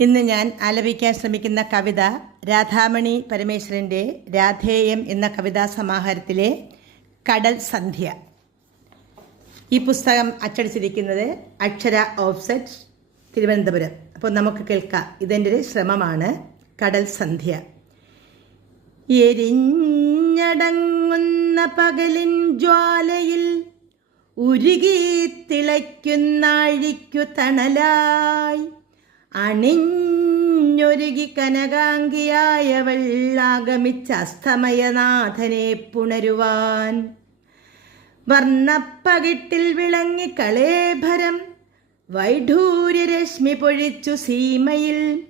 ഇന്ന് ഞാൻ ആലപിക്കാൻ ശ്രമിക്കുന്ന കവിത രാധാമണി പരമേശ്വരന്റെ രാധേയം എന്ന കവിതാ സമാഹാരത്തിലെ കടൽ സന്ധ്യ. ഈ പുസ്തകം അച്ചടിച്ചിരിക്കുന്നത് അക്ഷര ഓഫ്സെറ്റ് തിരുവനന്തപുരം. അപ്പോൾ നമുക്ക് കേൾക്കാം. ഇതെന്റെ ഒരു ശ്രമമാണ്. കടൽ സന്ധ്യ. എരിഞ്ഞടങ്ങുന്ന പകലിൻ ജ്വാലയിൽ ഉരുകി തിളയ്ക്കുന്ന അഴിക്കു തണലായി. അണിഞ്ഞൊരുകി കനകാംഗിയായവൾ ആഗമിച്ച അസ്തമയനാഥനെ പുണരുവാൻ. വർണപ്പകിട്ടിൽ വിളങ്ങി കളേഭരം വൈഢൂര്യരശ്മി പൊഴിച്ചു സീമയിൽ.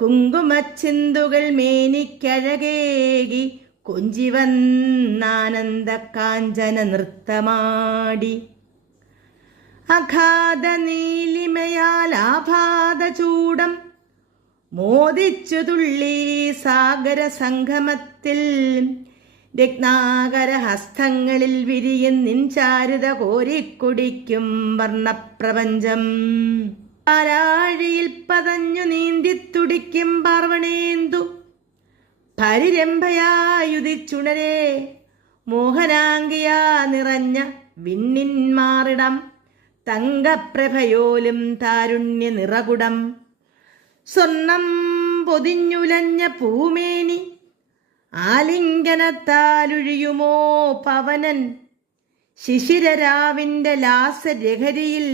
കുങ്കുമച്ചിന്തുകൾ മേനിക്കഴകേകി കൊഞ്ചിവന്നാനന്ദ കാഞ്ചന നൃത്തമാടി. അഗാധ നീലിമയാൽ ആഭാത ചൂടം മോദിച്ചു തുള്ളി സാഗര സംഗമത്തിൽ രത്നാകര ഹസ്തങ്ങളിൽ വിരിയും നിൻചാരുത കോരിക്കുടിക്കും വർണപ്രപഞ്ചം. പാരാഴിയിൽ പതഞ്ഞു നീന്തിത്തുടിക്കും പാർവണേന്തു പരിരംഭയായുതിച്ചുണരേ മോഹനാംഗിയാ നിറഞ്ഞ വിണ്ണിന്മാറിടം തങ്കപ്രഭയോലും താരുണ്യ നിറകുടം സ്വർണം പൊതിഞ്ഞുലഞ്ഞ പൂമേനി ആലിംഗനത്താലൊഴിയുമോ പവനൻ? ശിശിരരാവിന്റെ ലാസരഹരിയിൽ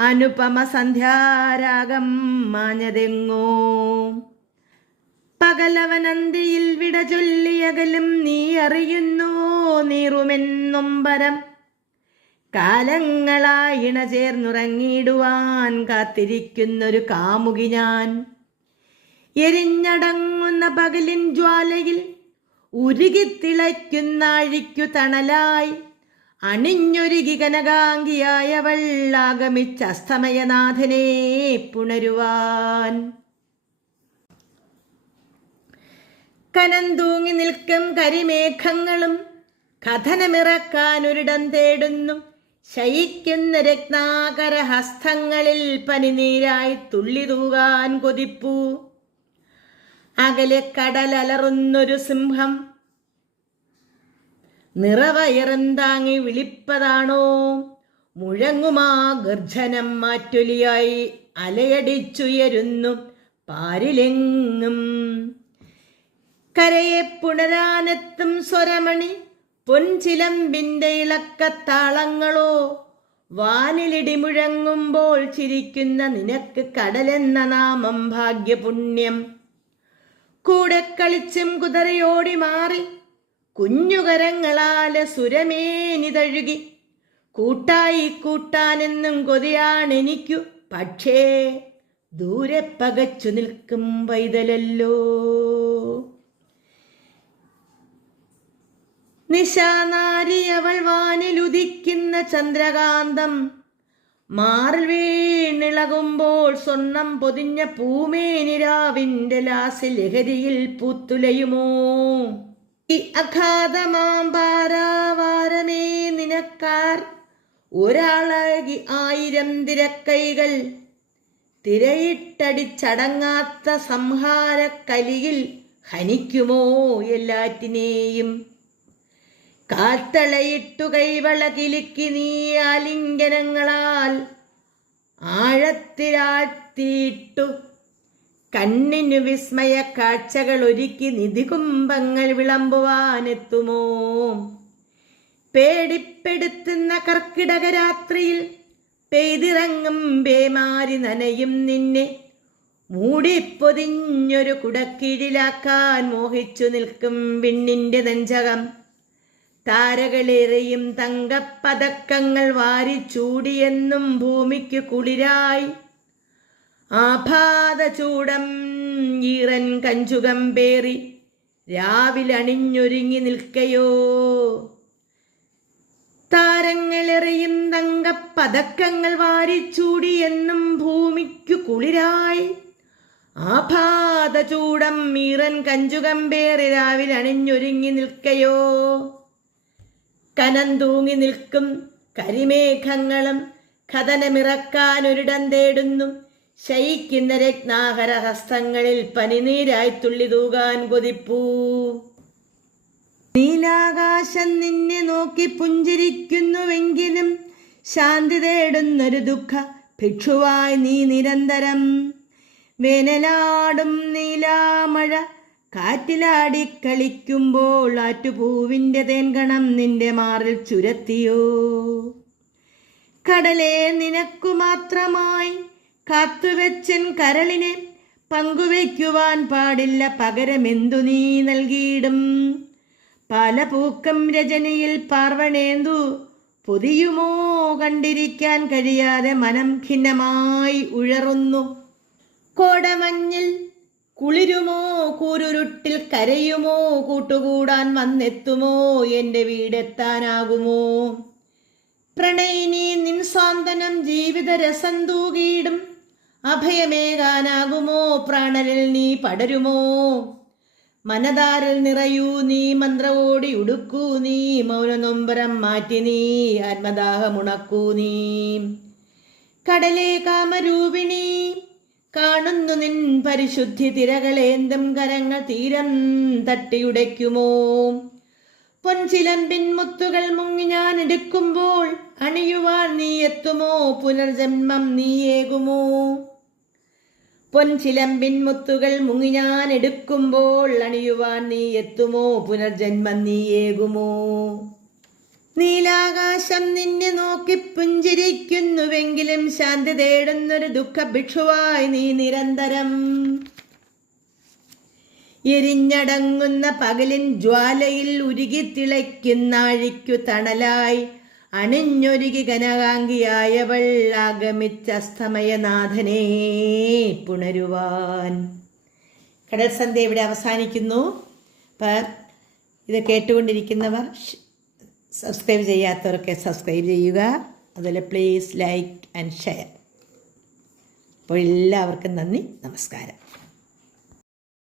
അനുപമ സന്ധ്യാരാഗം മാഞ്ഞതെങ്ങോ? പകലവനന്തിയിൽ വിട ചൊല്ലിയകലും നീ അറിയുന്നുവോ നീറുമെന്നൊമ്പരം കാലങ്ങളായി ഇണ ചേർന്നുറങ്ങിയിടുവാൻ കാത്തിരിക്കുന്നൊരു കാമുകി ഞാൻ. എരിഞ്ഞടങ്ങുന്ന പകലിൻ ജ്വാലയിൽ ഉരുകിത്തിളയ്ക്കുന്ന അഴിക്കു തണലായി അണിഞ്ഞൊരുകി കനകാംഗിയായവൾ ആഗമിച്ച അസ്തമയനാഥനെ പുണരുവാൻ. കനം തൂങ്ങി നിൽക്കും കരിമേഘങ്ങളും കഥനമിറക്കാൻ തേടുന്നു. ശയിക്കുന്ന രത്നാകര ഹസ്തങ്ങളിൽ പനിനീരായി തുള്ളി തൂകാൻ കൊതിപ്പൂ. അകലെ കടലലറുന്നൊരു സിംഹം. നിറവയറും താങ്ങി വിളിപ്പതാണോ? മുഴങ്ങുമാ ഗർജനം മാറ്റൊലിയായി അലയടിച്ചുയരുന്നു പാരിലെങ്ങും. കരയെ പുണരാനെത്തും സ്വരമണി. പൊൻചിലമ്പിന്റെ ഇളക്കത്താളങ്ങളോ വാനിലിടി മുഴങ്ങുമ്പോൾ ചിരിക്കുന്ന നിനക്ക് കടലെന്ന നാമം ഭാഗ്യപുണ്യം. കൂടെ കളിച്ചും കുതിരയോടി മാറി കുഞ്ഞുകരങ്ങളാലെ സുരമേനിതഴുകി. കൂട്ടായി കൂട്ടാനെന്നും കൊതിയാണെനിക്കു പക്ഷേ ദൂരെ പകച്ചു നിൽക്കും പൈതലല്ലോ. നിശാനാരി അവൾ വാനിലുദിക്കുന്ന ചന്ദ്രകാന്തം. മാറിൽ വീണിളകുമ്പോൾ സ്വർണം പൊതിഞ്ഞ പൂമേനിരാവിന്റെ ലാസി ലഹരിയിൽ പൂത്തുലയുമോ? ഈ അഗാധമാം പാരാവാരമേ നിനക്കാർ. ഒരാളകി ആയിരം തിരക്കൈകൾ. തിരയിട്ടടിച്ചടങ്ങാത്ത സംഹാരക്കലിയിൽ ഹനിക്കുമോ എല്ലാറ്റിനെയും? കാത്തളയിട്ടു കൈവള കിലുക്കി നീ ആലിംഗനങ്ങളാൽ ആഴത്തിലാഴ്ത്തിയിട്ടു കണ്ണിനു വിസ്മയ കാഴ്ചകൾ ഒരുക്കി നിധികുംഭങ്ങൾ വിളമ്പുവാനെത്തുമോ? പേടിപ്പെടുത്തുന്ന കർക്കിടക രാത്രിയിൽ പെയ്തിറങ്ങും പേമാരി നനയും നിന്നെ മൂടിപ്പൊതിഞ്ഞൊരു കുടക്കീഴിലാക്കാൻ മോഹിച്ചു നിൽക്കും വിണ്ണിന്റെ നെഞ്ചകം. താരകളേറെയും തങ്കപ്പതക്കങ്ങൾ വാരിച്ചൂടിയെന്നും ഭൂമിക്ക് കുളിരായി. ആഭാത ചൂടം ഈറൻ കഞ്ചുകം പേറി രാവിലണിഞ്ഞൊരുങ്ങി നിൽക്കയോ? താരങ്ങളെറിയും തങ്കപ്പതക്കങ്ങൾ വാരിച്ചൂടിയെന്നും ഭൂമിക്കു കുളിരായി. ആഭാത ചൂടം പേറി രാവിലണിഞ്ഞൊരുങ്ങി നിൽക്കയോ? കനം തൂങ്ങി നിൽക്കും കരിമേഘങ്ങളും കഥനമിറക്കാൻ ഒരിടം തേടുന്നു. ശയിക്കുന്ന രത്നാകര ഹസ്തങ്ങളിൽ പനിനീരായി തുള്ളി തൂകാൻ കൊതിപ്പൂ. നീലാകാശം നിന്നെ നോക്കി പുഞ്ചിരിക്കുന്നുവെങ്കിലും ശാന്തി തേടുന്നൊരു ദുഃഖ ഭിക്ഷുവായി നീ നിരന്തരം വേനലാടും നീലാമഴ കാറ്റിലാടിക്കളിക്കുമ്പോൾ ആറ്റുപൂവിന്റെ തേൻകണം നിന്റെ മാറിൽ ചുരത്തിയോ? കടലെ നിനക്കു മാത്രമായി കാത്തുവെച്ചൻ കരളിനെ പങ്കുവയ്ക്കുവാൻ പാടില്ല പകരമെന്തു നീ നൽകിയിടും? പല പൂക്കം രചനയിൽ പാർവണേന്തു പൊതിയുമോ കണ്ടിരിക്കാൻ കഴിയാതെ മനം ഖിന്നമായി ഉഴറുന്നു. കോടമഞ്ഞിൽ കുളിരുമോ? കൂരുരുട്ടിൽ കരയുമോ? കൂട്ടുകൂടാൻ വന്നെത്തുമോ? എന്റെ വീടെത്താനാകുമോ? പ്രണയിനി നിൻ സ്വാന്തനം ജീവിത രസം തൂകിയിടും. അഭയമേകാനാകുമോ? പ്രാണനിൽ നീ പടരുമോ? മനതാരിൽ നിറയൂ നീ മന്ത്രവോടി ഉടുക്കൂ നീ മൗനനൊമ്പരം മാറ്റി നീ ആത്മദാഹമുണക്കൂ നീ. കടലേ കാമരൂപിണി കാണുന്നു നിൻ പരിശുദ്ധി തിരകളേന്തും കരങ്ങൾ തീരം തട്ടിയുടയ്ക്കുമോ? പൊൻചിലമ്പിൻ മുത്തുകൾ മുങ്ങി ഞാൻ എടുക്കുമ്പോൾ അണിയുവാൻ നീ എത്തുമോ? പുനർജന്മം നീയേകുമോ പൊൻചിലമ്പിൻ മുത്തുകൾ മുങ്ങി ഞാൻ എടുക്കുമ്പോൾ അണിയുവാൻ നീ എത്തുമോ? പുനർജന്മം നീയേകുമോ നീലാകാശം നിന്നെ നോക്കി പുഞ്ചിരിക്കുന്നുവെങ്കിലും ശാന്തി തേടുന്നൊരു ദുഃഖ ഭിക്ഷുവായി നീ നിരന്തരം എരിഞ്ഞടങ്ങുന്ന പകലിൻ ജ്വാലയിൽ ഉരുകി തിളയ്ക്കുന്ന അഴിക്കു തണലായി അണിഞ്ഞൊരുകി കനകാംഗിയായവൾ ആഗമിച്ച അസ്തമയനാഥനെ പുണരുവാൻ. കടൽ സന്ധ്യ ഇവിടെ അവസാനിക്കുന്നു. ഇത് കേട്ടുകൊണ്ടിരിക്കുന്നവർ സബ്സ്ക്രൈബ് ചെയ്യാത്തവരൊക്കെ സബ്സ്ക്രൈബ് ചെയ്യുക. അതുപോലെ പ്ലീസ് ലൈക്ക് ആൻഡ് ഷെയർ അപ്പോൾ എല്ലാവർക്കും നന്ദി. നമസ്കാരം.